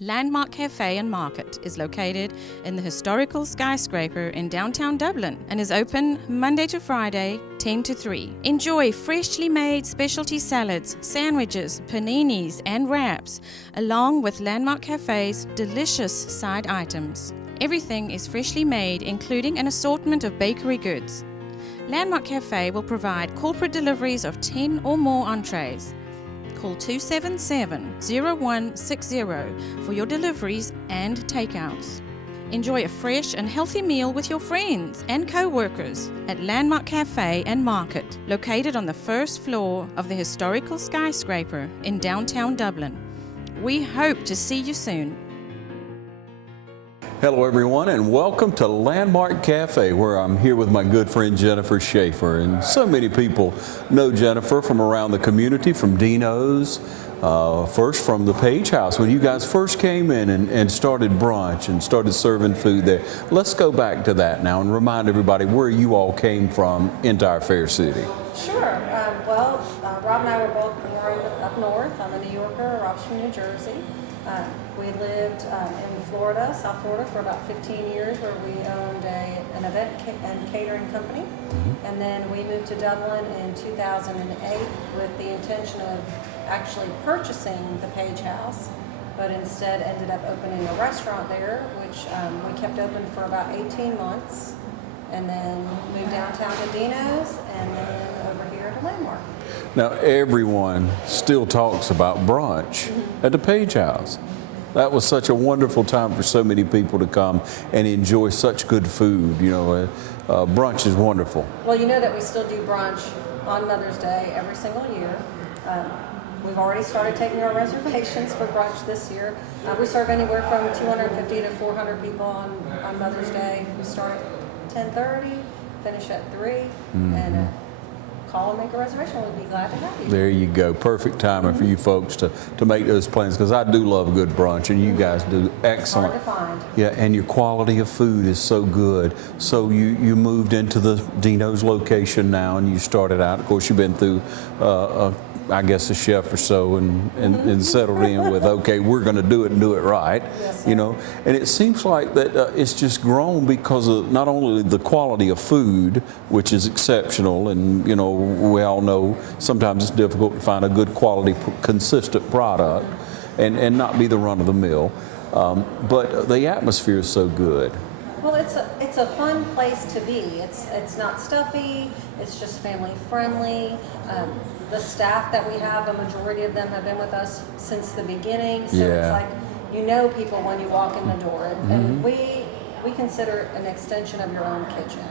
Landmark Cafe and Market is located in the historical skyscraper in downtown Dublin and is open Monday to Friday, 10 to 3. Enjoy freshly made specialty salads, sandwiches, paninis, and wraps, along with Landmark Cafe's delicious side items. Everything is freshly made, including an assortment of bakery goods. Landmark Cafe will provide corporate deliveries of 10 or more entrees. Call 277-0160 for your deliveries and takeouts. Enjoy a fresh and healthy meal with your friends and co-workers at Landmark Cafe and Market, located on the first floor of the historical skyscraper in downtown Dublin. We hope to see you soon. Hello everyone, and welcome to Landmark Cafe, where I'm here with my good friend Jennifer Schaefer. And so many people know Jennifer from around the community, from Dino's, first from the Page House when you guys first came in and started brunch and started serving food there. Let's go back to that now and remind everybody where you all came from into our fair city. Sure. Rob and I were both born up north. I'm a New Yorker. Rob's from New Jersey. We lived in Florida, South Florida, for about 15 years, where we owned an event and catering company. Mm-hmm. And then we moved to Dublin in 2008 with the intention of actually purchasing the Page House, but instead ended up opening a restaurant there, which we kept open for about 18 months, and then moved downtown to Dino's, and then over here to Landmark. Now, everyone still talks about brunch at the Page House. That was such a wonderful time for so many people to come and enjoy such good food. You know, brunch is wonderful. Well, you know that we still do brunch on Mother's Day every single year. We've already started taking our reservations for brunch this year. We serve anywhere from 250 to 400 people on Mother's Day. We start at 10:30, finish at 3, and call and make a reservation. We'd be glad to have you. There you go. Perfect timing for you folks to make those plans, because I do love good brunch, and you guys do excellent. It's hard to find. Yeah, and your quality of food is so good. So you moved into the Dino's location now, and you started out. Of course, you've been through I guess a chef or so and settled in with, okay, we're going to do it and do it right. Yes, you know. And it seems like that it's just grown because of not only the quality of food, which is exceptional, and you know, we all know sometimes it's difficult to find a good quality, consistent product and not be the run of the mill, but the atmosphere is so good. Well, it's a fun place to be. It's not stuffy. It's just family friendly. The staff that we have, a majority of them have been with us since the beginning. So It's like, you know, people when you walk in the door. And we consider it an extension of your own kitchen.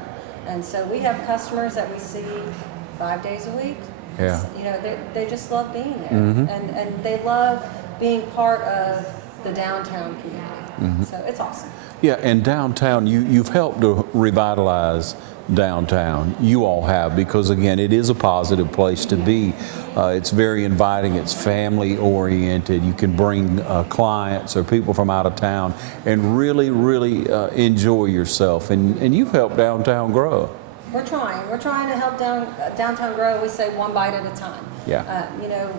And so we have customers that we see 5 days a week. Yeah. You know, they just love being there. And they love being part of the downtown community. So it's awesome. Yeah, and downtown, you've helped to revitalize downtown. You all have, because again, it is a positive place to be. It's very inviting. It's family oriented. You can bring clients or people from out of town and really enjoy yourself. And you've helped downtown grow. We're trying to help downtown grow. We say one bite at a time. Yeah. You know,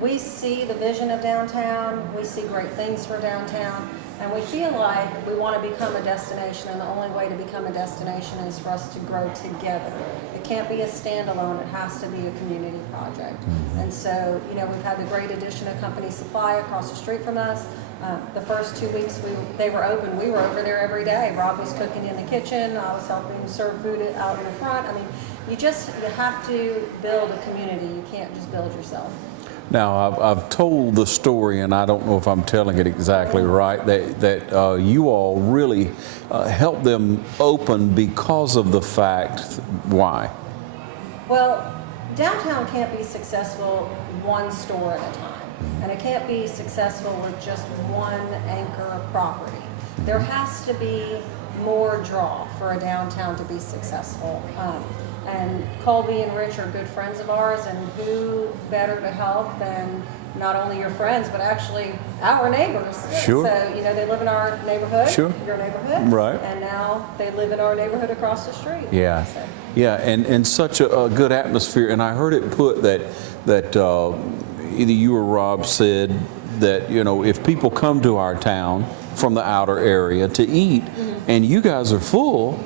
we see the vision of downtown. We see great things for downtown. And we feel like we want to become a destination, and the only way to become a destination is for us to grow together. It can't be a standalone, it has to be a community project. And so, you know, we've had the great addition of Company Supply across the street from us. The first 2 weeks they were open, we were over there every day. Rob was cooking in the kitchen, I was helping serve food out in the front. I mean, you have to build a community, you can't just build yourself. Now, I've told the story, and I don't know if I'm telling it exactly right, that you all really helped them open because of the fact, why? Well, downtown can't be successful one store at a time, and it can't be successful with just one anchor property. There has to be more draw for a downtown to be successful. And Colby and Rich are good friends of ours, and who better to help than not only your friends, but actually our neighbors. Sure. So, you know, they live in our neighborhood, sure. Your neighborhood. Right. And now they live in our neighborhood across the street. Yeah. So. Yeah, and such a good atmosphere. And I heard it put that either you or Rob said that, you know, if people come to our town from the outer area to eat, and you guys are full,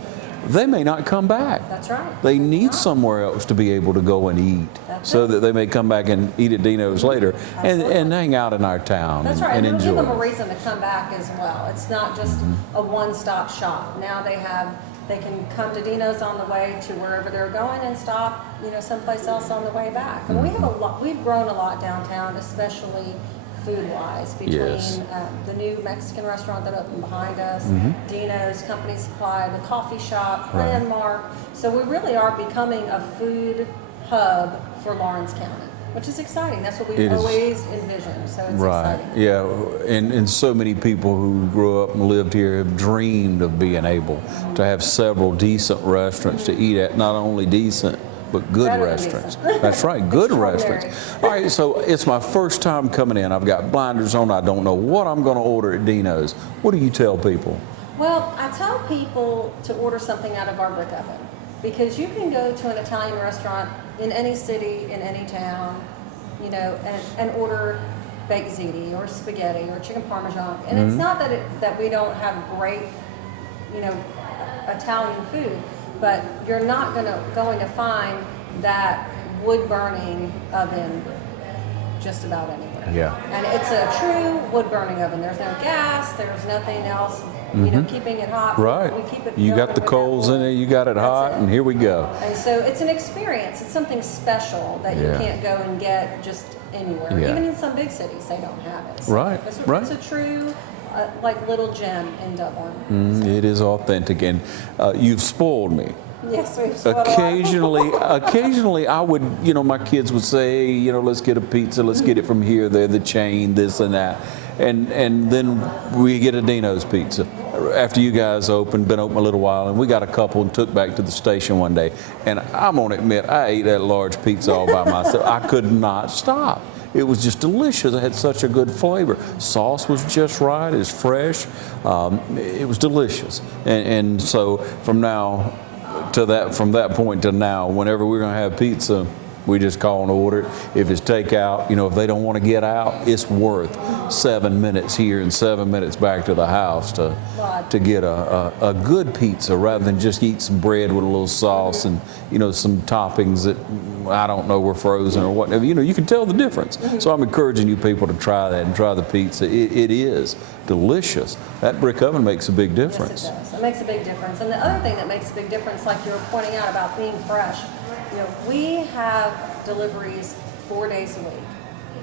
they may not come back. That's right. They need somewhere else to be able to go and eat, That's so it. that they may come back and eat at Dino's later and hang out in our town That's and, right. and It'll give enjoy. them a reason to come back as well. It's not just a one-stop shop. Now they can come to Dino's on the way to wherever they're going and stop, you know, someplace else on the way back. And we have we've grown a lot downtown, especially food-wise, between Yes. the new Mexican restaurant that opened behind us, Dino's, Company Supply, the coffee shop, Right. Landmark. So we really are becoming a food hub for Lawrence County, which is exciting. That's what It we've is. always envisioned, so it's Right, exciting. yeah, and so many people who grew up and lived here have dreamed of being able to have several decent restaurants to eat at, not only decent, but good Better than restaurants. decent. That's right, good Extraordinary. restaurants. All right, so it's my first time coming in. I've got blinders on. I don't know what I'm going to order at Dino's. What do you tell people? Well, I tell people to order something out of our brick oven, because you can go to an Italian restaurant in any city, in any town, you know, and order baked ziti or spaghetti or chicken parmesan. And it's not that we don't have great, you know, Italian food, but you're not going to find that wood burning oven just about anywhere. Yeah. And it's a true wood burning oven. There's no gas. There's nothing else, you know, keeping it hot. Right. We keep it You going got the with that coals in wood. there, you got it That's hot, it. and here we go. And so it's an experience. It's something special that you Yeah. can't go and get just anywhere. Yeah. Even in some big cities, they don't have it. So Right, It's right. It's a true, like, little gem in Dublin. It is authentic, and you've spoiled me. Yes, we've spoiled a lot. Occasionally, I would, you know, my kids would say, hey, you know, let's get a pizza, let's get it from here, they're the chain, this and that. And then we get a Dino's pizza. After you guys been open a little while, and we got a couple and took back to the station one day. And I'm gonna admit, I ate that large pizza all by myself. I could not stop. It was just delicious. It had such a good flavor. Sauce was just right. It's fresh. It was delicious. And so from that point to now, whenever we're going to have pizza, we just call and order it. If it's takeout, you know, if they don't want to get out, it's worth 7 minutes here and 7 minutes back to the house to get a good pizza, rather than just eat some bread with a little sauce and, you know, some toppings that I don't know were frozen or whatever. You know, you can tell the difference. So I'm encouraging you people to try that and try the pizza. It is delicious. That brick oven makes a big difference. Yes, it does. It makes a big difference. And the other thing that makes a big difference, like you were pointing out about being fresh, you know, we have deliveries 4 days a week.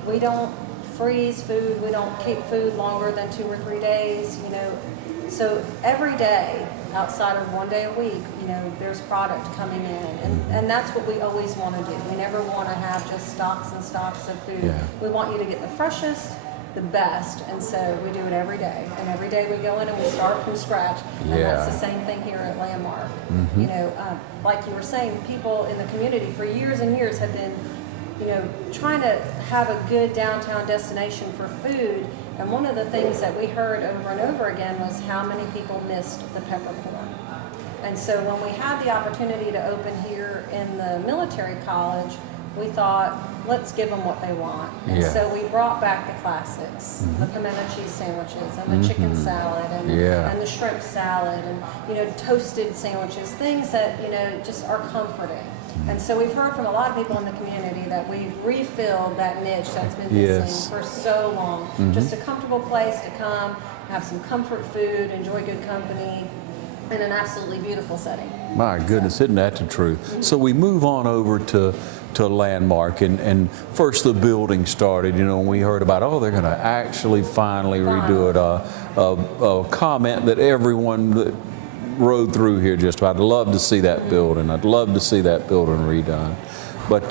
We don't freeze food. We don't keep food longer than 2 or 3 days, you know. So every day, outside of 1 day a week, you know, there's product coming in. And that's what we always want to do. We never want to have just stocks and stocks of food. Yeah. We want you to get the freshest, the best, and so we do it every day. And every day we go in and we start from scratch. And that's the same thing here at Landmark. You know, like you were saying, people in the community for years and years have been, you know, trying to have a good downtown destination for food. And one of the things that we heard over and over again was how many people missed the peppercorn. And so when we had the opportunity to open here in the military college, we thought, let's give them what they want. And Yeah. so we brought back the classics, the pimento cheese sandwiches and the chicken salad and the shrimp salad and, you know, toasted sandwiches, things that, you know, just are comforting. And so we've heard from a lot of people in the community that we've refilled that niche that's been missing Yes. for so long. Just a comfortable place to come, have some comfort food, enjoy good company, in an absolutely beautiful setting. My goodness, isn't that the truth? So we move on over to Landmark, and first the building started, you know, and we heard about, oh, they're going to actually finally redo it. A comment that everyone that rode through here just about, I'd love to see that building. I'd love to see that building redone. But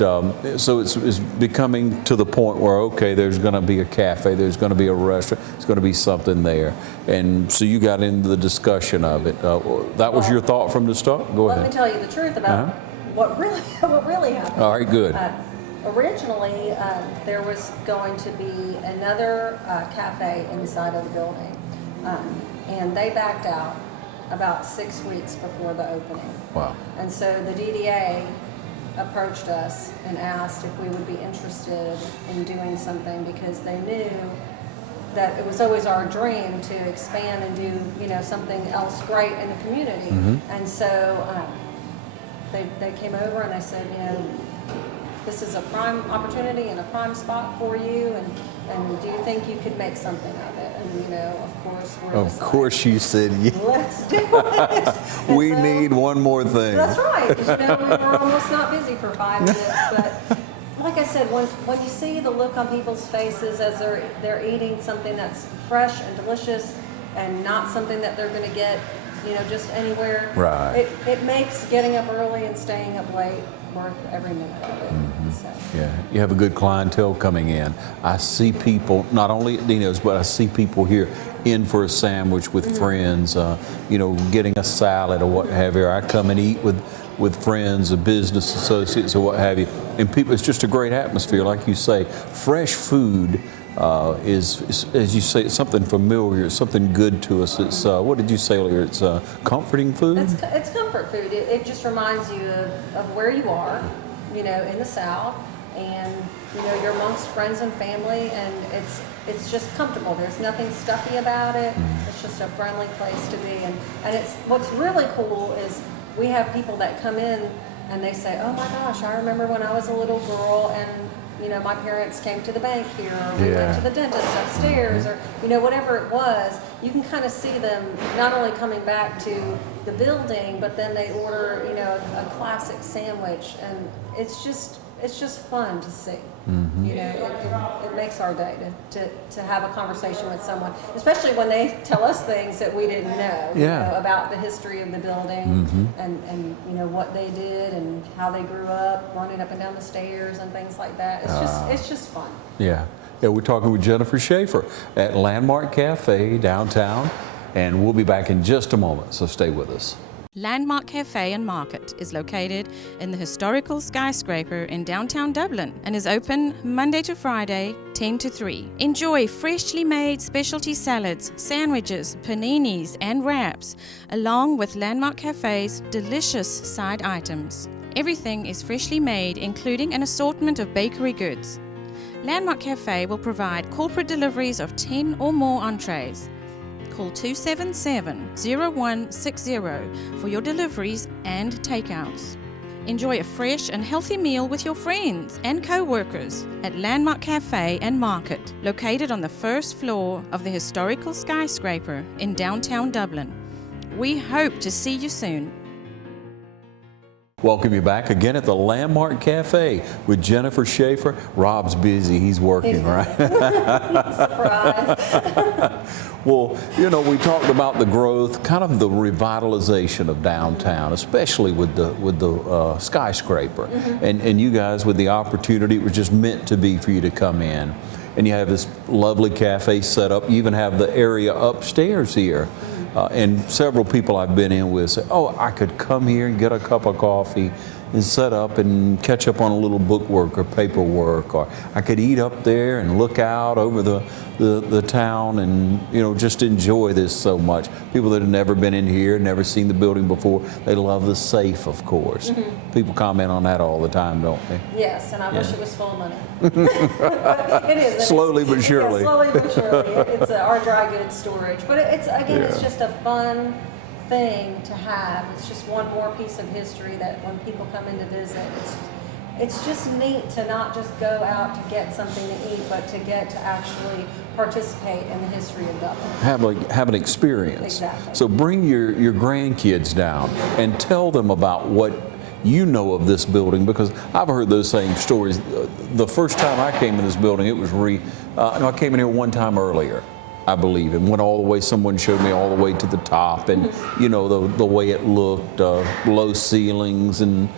so it's becoming to the point where, okay, there's going to be a cafe, there's going to be a restaurant, there's going to be something there. And so you got into the discussion of it. That was your thought from the start? Go Let me ahead. tell you the truth about what really happened. All right, good. Originally, there was going to be another cafe inside of the building, and they backed out about 6 weeks before the opening. Wow. And so the DDA approached us and asked if we would be interested in doing something, because they knew that it was always our dream to expand and do, something else great in the community. And so they came over and they said, this is a prime opportunity and a prime spot for you, and do you think you could make something of it? And of course we're Of course you said yes. Let's do it. We need one more thing. That's right, 'cause, we were almost not busy for 5 minutes, but like I said, when you see the look on people's faces as they're eating something that's fresh and delicious and not something that they're going to get, just anywhere, Right. it makes getting up early and staying up late worth every minute of it. So. Yeah, you have a good clientele coming in. I see people, not only at Dino's, but I see people here in for a sandwich with friends, getting a salad or what have you. I come and eat with friends or business associates or what have you. And people, it's just a great atmosphere, like you say. Fresh food is, as you say, it's something familiar, it's something good to us. It's, what did you say earlier? It's comforting food? It's comfort food. It just reminds you of where you are, in the South, and you're amongst friends and family, and it's just comfortable. There's nothing stuffy about it. It's just a friendly place to be. And it's what's really cool is we have people that come in and they say, "Oh my gosh, I remember when I was a little girl and my parents came to the bank here, or we went to the dentist upstairs," or whatever it was. You can kind of see them not only coming back to the building, but then they order a classic sandwich, and it's just fun to see. It makes our day to have a conversation with someone, especially when they tell us things that we didn't know, about the history of the building and what they did and how they grew up, running up and down the stairs and things like that. It's just fun. Yeah, we're talking with Jennifer Schaefer at Landmark Cafe downtown, and we'll be back in just a moment, so stay with us. Landmark Cafe and Market is located in the historical skyscraper in downtown Dublin and is open Monday to Friday, 10 to 3. Enjoy freshly made specialty salads, sandwiches, paninis, and wraps, along with Landmark Cafe's delicious side items. Everything is freshly made, including an assortment of bakery goods. Landmark Cafe will provide corporate deliveries of 10 or more entrees. Call 277-0160 for your deliveries and takeouts. Enjoy a fresh and healthy meal with your friends and co-workers at Landmark Cafe and Market, located on the first floor of the historical skyscraper in downtown Dublin. We hope to see you soon. Welcome you back again at the Landmark Cafe with Jennifer Schaefer. Rob's busy, he's working, right? Surprise. Well, we talked about the growth, kind of the revitalization of downtown, especially with the skyscraper. And you guys, with the opportunity, it was just meant to be for you to come in. And you have this lovely cafe set up. You even have the area upstairs here. And several people I've been in with say, "Oh, I could come here and get a cup of coffee and set up and catch up on a little bookwork or paperwork, or I could eat up there and look out over the town and just enjoy this so much." People that have never been in here, never seen the building before, they love the safe, of course. People comment on that all the time, don't they? Yes, and I wish it was full of money. It is. Slowly but surely. Yeah, slowly but surely. It's our dry goods storage, but it's just a fun thing to have. It's just one more piece of history that when people come in to visit, it's just neat to not just go out to get something to eat, but to get to actually participate in the history of Dublin. Have an experience. Exactly. So bring your grandkids down and tell them about what you know of this building, because I've heard those same stories. The first time I came in this building, it was I came in here one time earlier, I believe, and went all the way. Someone showed me all the way to the top, and the way it looked, low ceilings, and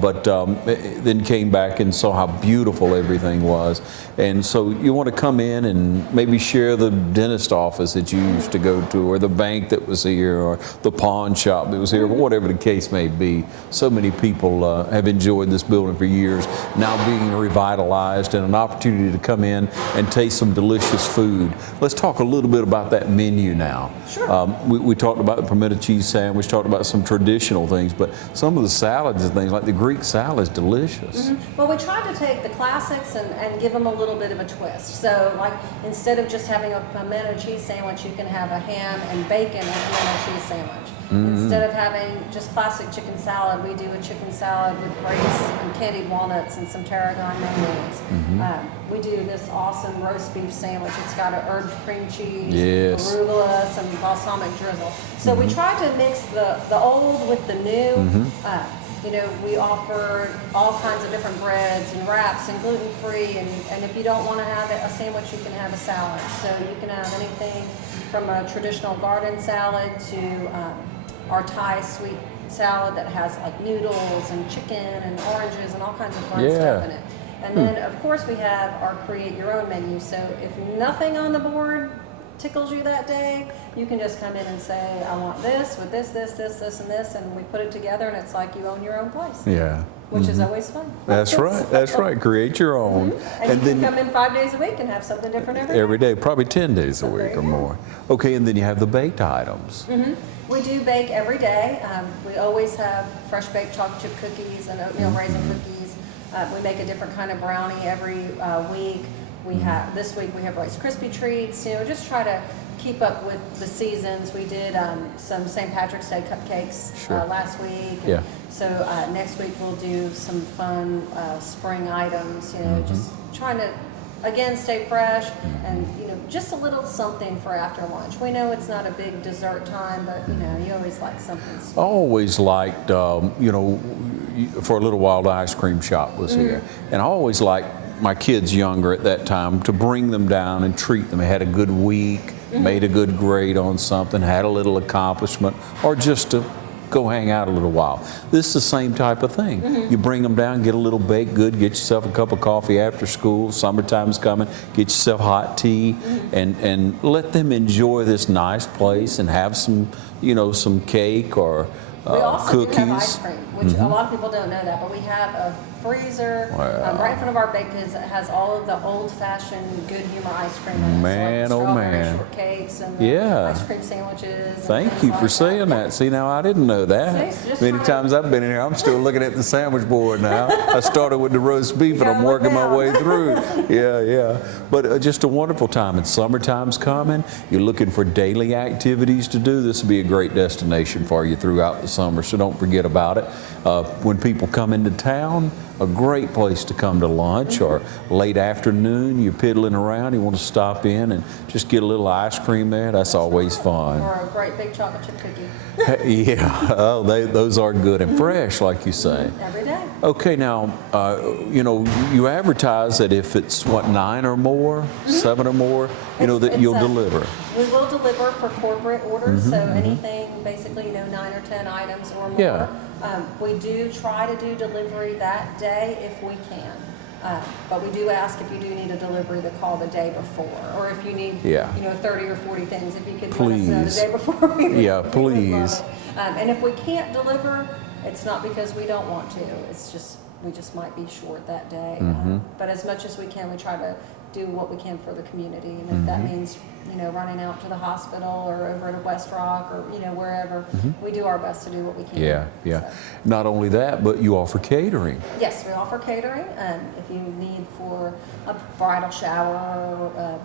but then came back and saw how beautiful everything was. And so you want to come in and maybe share the dentist office that you used to go to, or the bank that was here, or the pawn shop that was here, whatever the case may be. So many people have enjoyed this building for years, now being revitalized, and an opportunity to come in and taste some delicious food. Let's talk a little bit about that menu now. Sure. We talked about the pimento cheese sandwich, talked about some traditional things, but some of the salads and things things, like the Greek salad is delicious. Well, we tried to take the classics and give them a little bit of a twist. So, like, instead of just having a pimento cheese sandwich, you can have a ham and bacon and pimento cheese sandwich. Instead of having just classic chicken salad, we do a chicken salad with grapes and candied walnuts and some tarragon mayonnaise. We do this awesome roast beef sandwich. It's got an herbed cream cheese, Yes. arugula, some balsamic drizzle. So we try to mix the old with the new. You know, we offer all kinds of different breads and wraps and gluten-free, and if you don't want to have a sandwich, you can have a salad. So you can have anything from a traditional garden salad to our Thai sweet salad that has like noodles and chicken and oranges and all kinds of fun stuff in it. And then, of course, we have our create your own menu. So if nothing on the board tickles you that day, you can just come in and say, I want this with this, this, this, this, and this, and we put it together, and it's like you own your own place. Yeah. Which is always fun. That's right. That's right. Create your own. And you can come in 5 days a week and have something different every day. Probably 10 days a week or more. Okay, and then you have the baked items. We do bake every day. We always have fresh baked chocolate chip cookies and oatmeal raisin cookies. We make a different kind of brownie every week. We have this week we have Rice Krispie treats. You know, just try to keep up with the seasons. We did some St. Patrick's Day cupcakes last week. Yeah. So next week we'll do some fun spring items. You know, just trying to again stay fresh and you know just a little something for after lunch. We know it's not a big dessert time, but you know you always like something sweet. I always liked, you know, for a little while the ice cream shop was here, and I always liked my kids younger at that time to bring them down and treat them. They had a good week, made a good grade on something, had a little accomplishment, or just to go hang out a little while. This is the same type of thing. You bring them down, get a little baked good, get yourself a cup of coffee after school, summertime's coming, get yourself hot tea, and let them enjoy this nice place and have some, you know, some cake or We also cookies. do have ice cream, which a lot of people don't know that, but we have a freezer right in front of our bake goods that has all of the old-fashioned good humor ice cream in it. Man, so like oh, the strawberry man. shortcakes and the Yeah. ice cream sandwiches. and Thank things you like for saying that. See, now I didn't know that. See, so just Many try- times I've been in here, I'm still looking at the sandwich board now. I started with the roast beef and gotta I'm look working my down. way through. Yeah. But just a wonderful time. And summertime's coming. You're looking for daily activities to do. This will be a great destination for you throughout the summer, so don't forget about it. When people come into town, a great place to come to lunch or late afternoon, you're piddling around, you want to stop in and just get a little ice cream there. That's always fun. Or a great big chocolate chip cookie Yeah, oh, those are good and fresh, like you say. every day. Okay, now, you know, you advertise that if it's, 9 or more, 7 or more, you know, that It's, you'll deliver. We will deliver for corporate orders, so anything basically, you know, 9 or 10 items or more. Yeah. We do try to do delivery that day if we can. But we do ask if you do need a delivery to call the day before, or if you need, Yeah. you know, 30 or 40 things, if you could let us Please. know the day before. Yeah, we would love please. it. And if we can't deliver, it's not because we don't want to. It's just we just might be short that day. But as much as we can, we try to do what we can for the community, and if that means, you know, running out to the hospital or over at West Rock or, you know, wherever, we do our best to do what we can. Yeah. So, Not only that, but you offer catering. yes, we offer catering, and if you need for a bridal shower, a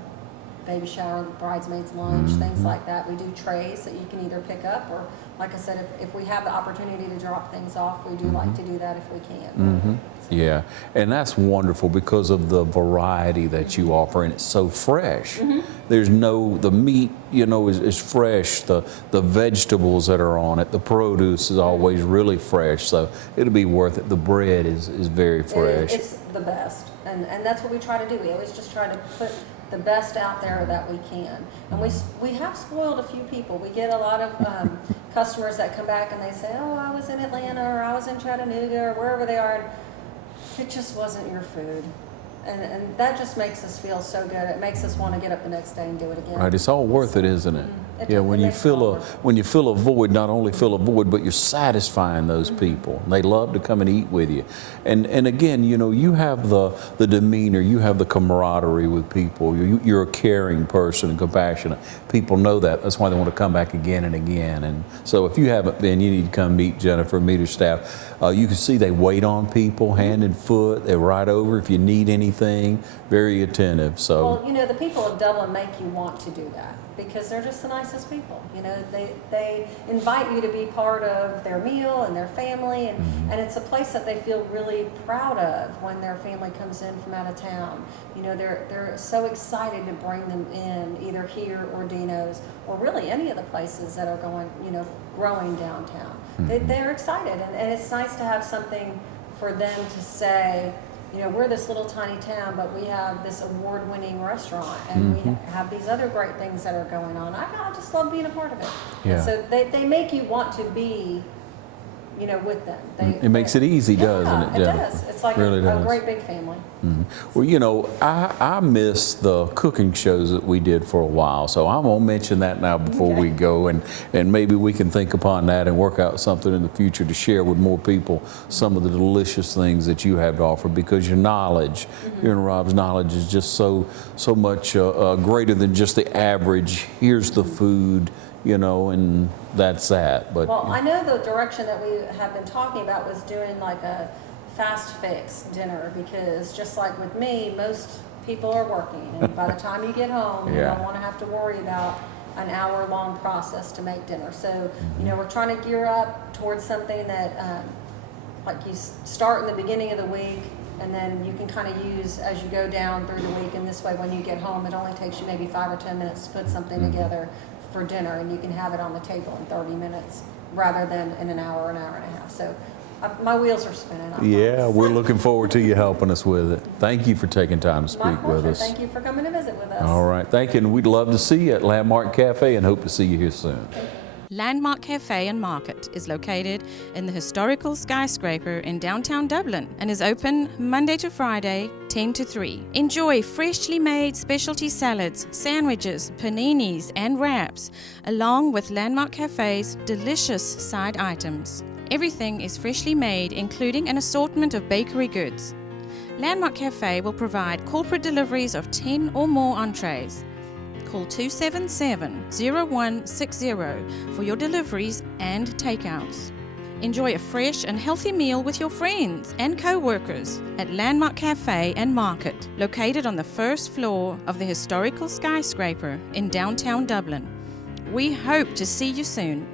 baby shower, bridesmaids lunch, things like that, we do trays that you can either pick up or, like I said, if we have the opportunity to drop things off, we do like to do that if we can. Yeah, and that's wonderful because of the variety that you offer, and it's so fresh. There's the meat, you know, is fresh. The vegetables that are on it, the produce is always really fresh, so it'll be worth it. The bread is very fresh. It's the best, and that's what we try to do. We always just try to put the best out there that we can. And we have spoiled a few people. We get a lot of customers that come back and they say, oh, I was in Atlanta or I was in Chattanooga or wherever they are. It just wasn't your food. And that just makes us feel so good. It makes us want to get up the next day and do it again. Right, it's all worth it, isn't it? Yeah, It when you makes it all fill a worth it. when you fill a void, not only fill a void, but you're satisfying those people. They love to come and eat with you, and again, you know, you have the demeanor, you have the camaraderie with people. You're a caring person and compassionate. People know that. That's why they want to come back again and again. And so, if you haven't been, you need to come meet Jennifer, meet her staff. You can see they wait on people, hand and foot. They're right over if you need anything. Very attentive. So. Well, you know, the people of Dublin make you want to do that because they're just the nicest people. You know, they invite you to be part of their meal and their family, and it's a place that they feel really proud of when their family comes in from out of town. You know, they're so excited to bring them in, either here or Dino's, or really any of the places that are growing downtown. They're excited, and it's nice to have something for them to say, you know, we're this little tiny town, but we have this award-winning restaurant, and we have these other great things that are going on. I just love being a part of it. Yeah. And so they make you want to be, you know, with them. It makes it easy, doesn't it, Yeah, it Jennifer? does. It's like Really a does. great big family. Well, you know, I miss the cooking shows that we did for a while, so I'm gonna mention that now before we go, and maybe we can think upon that and work out something in the future to share with more people some of the delicious things that you have to offer, because your knowledge, your and Rob's knowledge is just so much greater than just the average. Here's the food, you know, and that's that. But Well, I know the direction that we have been talking about was doing like a fast fix dinner, because just like with me, most people are working, and by the time you get home, you Yeah. don't want to have to worry about an hour-long process to make dinner. So, you know, we're trying to gear up towards something that, like you start in the beginning of the week, and then you can kind of use as you go down through the week. And this way, when you get home, it only takes you maybe 5 or 10 minutes to put something together for dinner, and you can have it on the table in 30 minutes rather than in an hour and a half. So my wheels are spinning. I yeah, promise. we're looking forward to you helping us with it. Thank you for taking time to My speak with pleasure. us. Thank you for coming to visit with us. All right, thank you, and we'd love to see you at Landmark Cafe, and hope to see you here soon. Landmark Cafe and Market is located in the historical skyscraper in downtown Dublin and is open Monday to Friday, 10 to 3. Enjoy freshly made specialty salads, sandwiches, paninis, and wraps, along with Landmark Cafe's delicious side items. Everything is freshly made, including an assortment of bakery goods. Landmark Cafe will provide corporate deliveries of 10 or more entrees. Call 277-0160 for your deliveries and takeouts. Enjoy a fresh and healthy meal with your friends and co-workers at Landmark Cafe and Market, located on the first floor of the historical skyscraper in downtown Dublin. We hope to see you soon.